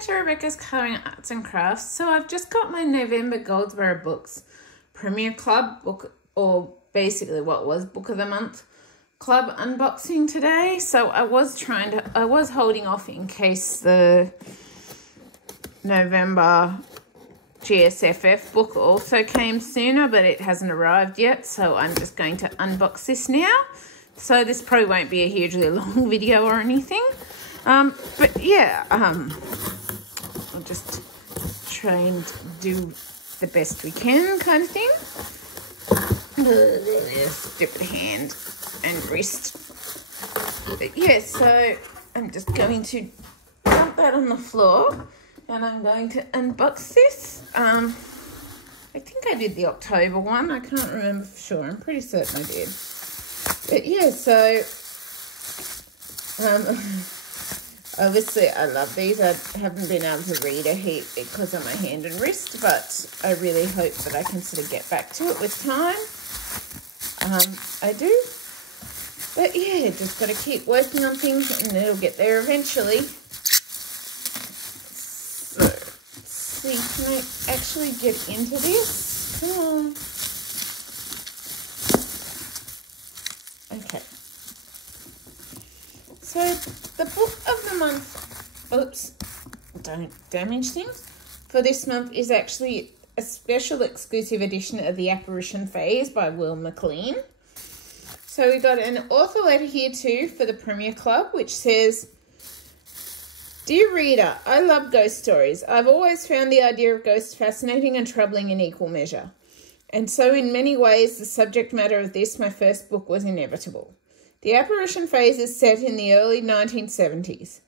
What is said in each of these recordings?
back to Rebecca's Colouring Arts and Crafts. So I've just got my November Goldsboro Books Premier Club book, or basically what was Book of the Month Club unboxing today. So I was holding off in case the November GSFF book also came sooner, but it hasn't arrived yet. So I'm just going to unbox this now. So this probably won't be a hugely long video or anything. But yeah, I'll just try and do the best we can, kind of thing. Stupid hand and wrist. But yeah, so I'm just going to dump that on the floor and I'm going to unbox this. I think I did the October one. I can't remember for sure. I'm pretty certain I did. But yeah, so obviously I love these. I haven't been able to read a heap because of my hand and wrist, but I really hope that I can sort of get back to it with time. I do. But yeah, just got to keep working on things and it'll get there eventually. So, let's see, can I actually get into this? Come on. Okay. So, the book of the month, oops, don't damage things, for this month is actually a special exclusive edition of The Apparition Phase by Will McLean. So we got an author letter here too for the Premier Club, which says, "Dear reader, I love ghost stories. I've always found the idea of ghosts fascinating and troubling in equal measure. And so in many ways, the subject matter of this, my first book, was inevitable. The Apparition Phase is set in the early 1970s.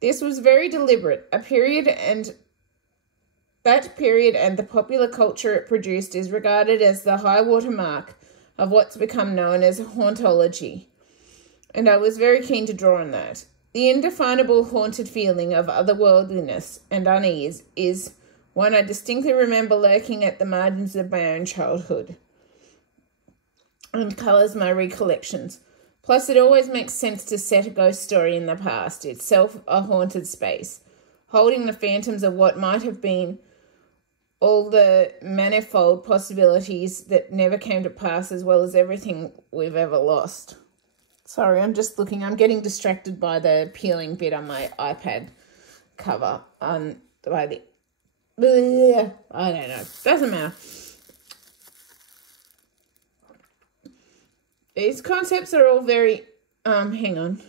This was very deliberate. That period and the popular culture it produced is regarded as the high water mark of what's become known as hauntology. And I was very keen to draw on that. The indefinable haunted feeling of otherworldliness and unease is one I distinctly remember lurking at the margins of my own childhood and colours my recollections. Plus, it always makes sense to set a ghost story in the past, itself a haunted space, holding the phantoms of what might have been, all the manifold possibilities that never came to pass, as well as everything we've ever lost." Sorry, I'm just looking. I'm getting distracted by the peeling bit on my iPad cover. I don't know. Doesn't matter. These concepts are all very, hang on.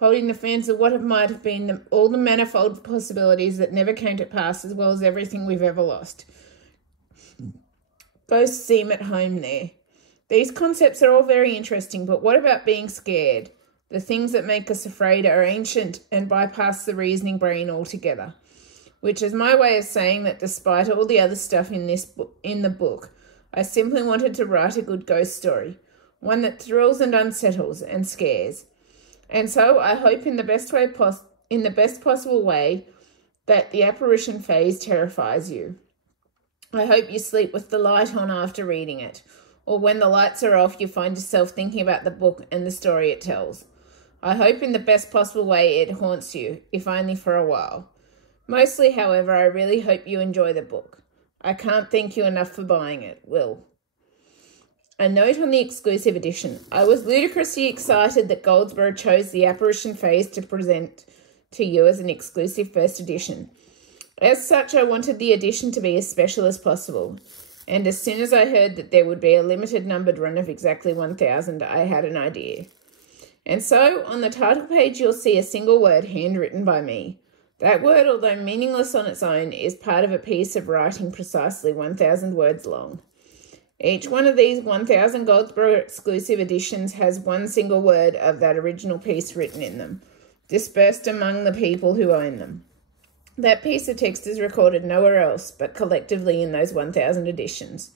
Holding the fans of what might have been all the manifold possibilities that never came to pass, as well as everything we've ever lost. Ghosts seem at home there. These concepts are all very interesting, but what about being scared? The things that make us afraid are ancient and bypass the reasoning brain altogether. Which is my way of saying that despite all the other stuff in the book, I simply wanted to write a good ghost story, one that thrills and unsettles and scares. And so I hope in the best possible way that the apparition phase terrifies you. I hope you sleep with the light on after reading it, or when the lights are off you find yourself thinking about the book and the story it tells. I hope in the best possible way it haunts you, if only for a while. Mostly, however, I really hope you enjoy the book. I can't thank you enough for buying it, Will." A note on the exclusive edition. I was ludicrously excited that Goldsboro chose the Apparition Phase to present to you as an exclusive first edition. As such, I wanted the edition to be as special as possible. And as soon as I heard that there would be a limited numbered run of exactly 1,000, I had an idea. And so, on the title page, you'll see a single word handwritten by me. That word, although meaningless on its own, is part of a piece of writing precisely 1,000 words long. Each one of these 1,000 Goldsboro exclusive editions has one single word of that original piece written in them, dispersed among the people who own them. That piece of text is recorded nowhere else but collectively in those 1,000 editions.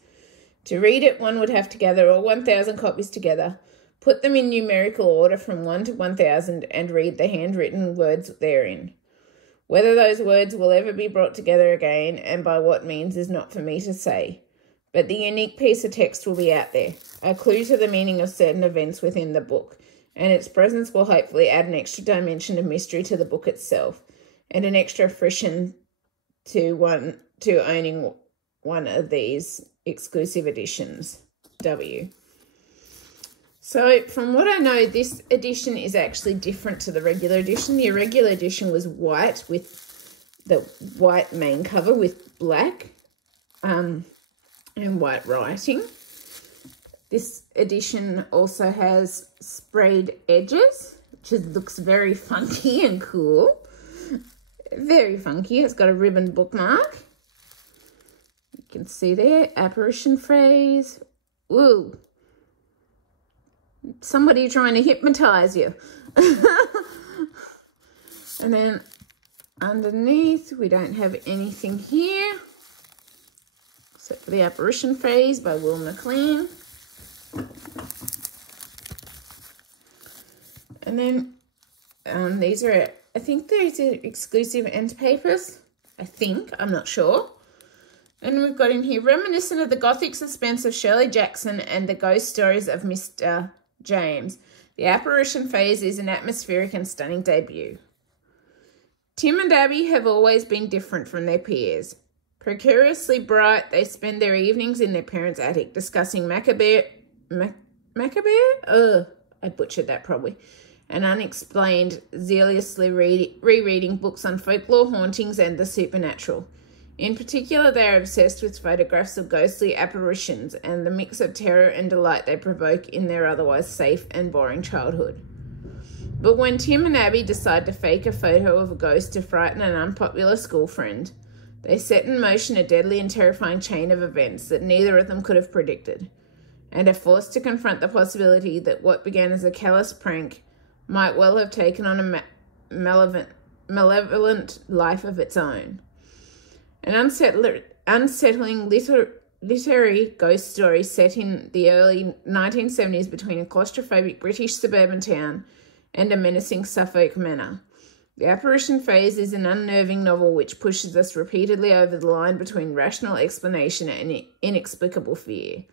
To read it, one would have to gather all 1,000 copies together, put them in numerical order from 1 to 1,000, and read the handwritten words therein. Whether those words will ever be brought together again, and by what means, is not for me to say. But the unique piece of text will be out there, a clue to the meaning of certain events within the book, and its presence will hopefully add an extra dimension of mystery to the book itself, and an extra friction to owning one of these exclusive editions. W. So from what I know, this edition is actually different to the regular edition. The regular edition was white with the white main cover with black and white writing. This edition also has sprayed edges, which looks very funky and cool. Very funky. It's got a ribbon bookmark. You can see there, apparition phrase. Ooh. Somebody trying to hypnotize you. And then underneath, we don't have anything here, except for the apparition phrase by Will McLean. And then these are, I think these are exclusive end papers. I think, I'm not sure. And we've got in here, reminiscent of the gothic suspense of Shirley Jackson and the ghost stories of Mr. James. The apparition phase is an atmospheric and stunning debut. Tim and Abby have always been different from their peers. Precariously bright, they spend their evenings in their parents' attic discussing Macabre? I butchered that probably. And unexplained, zealously rereading books on folklore, hauntings, and the supernatural. In particular, they are obsessed with photographs of ghostly apparitions and the mix of terror and delight they provoke in their otherwise safe and boring childhood. But when Tim and Abby decide to fake a photo of a ghost to frighten an unpopular school friend, they set in motion a deadly and terrifying chain of events that neither of them could have predicted, and are forced to confront the possibility that what began as a callous prank might well have taken on a malevolent life of its own. An unsettling literary ghost story set in the early 1970s between a claustrophobic British suburban town and a menacing Suffolk manor. The apparition phase is an unnerving novel which pushes us repeatedly over the line between rational explanation and inexplicable fear.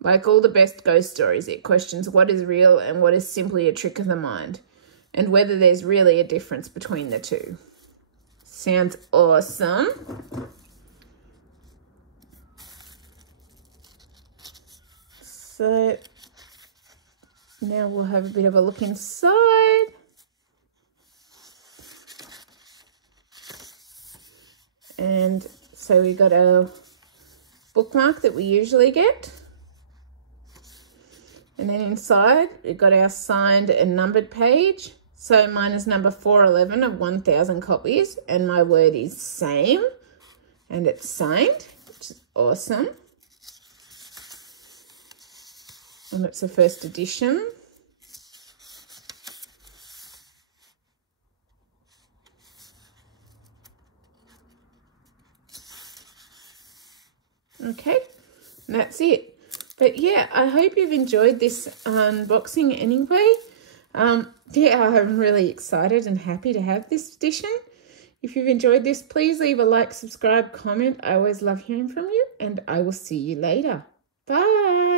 Like all the best ghost stories, it questions what is real and what is simply a trick of the mind, and whether there's really a difference between the two. Sounds awesome. So now we'll have a bit of a look inside. And so we got our bookmark that we usually get. And then inside we've got our signed and numbered page. So mine is number 411 of 1,000 copies, and my word is same, and it's signed, which is awesome. And it's the first edition. Okay, and that's it. But yeah, I hope you've enjoyed this unboxing anyway. Yeah, I'm really excited and happy to have this edition. If you've enjoyed this, please leave a like, subscribe, comment. I always love hearing from you, and I will see you later. Bye.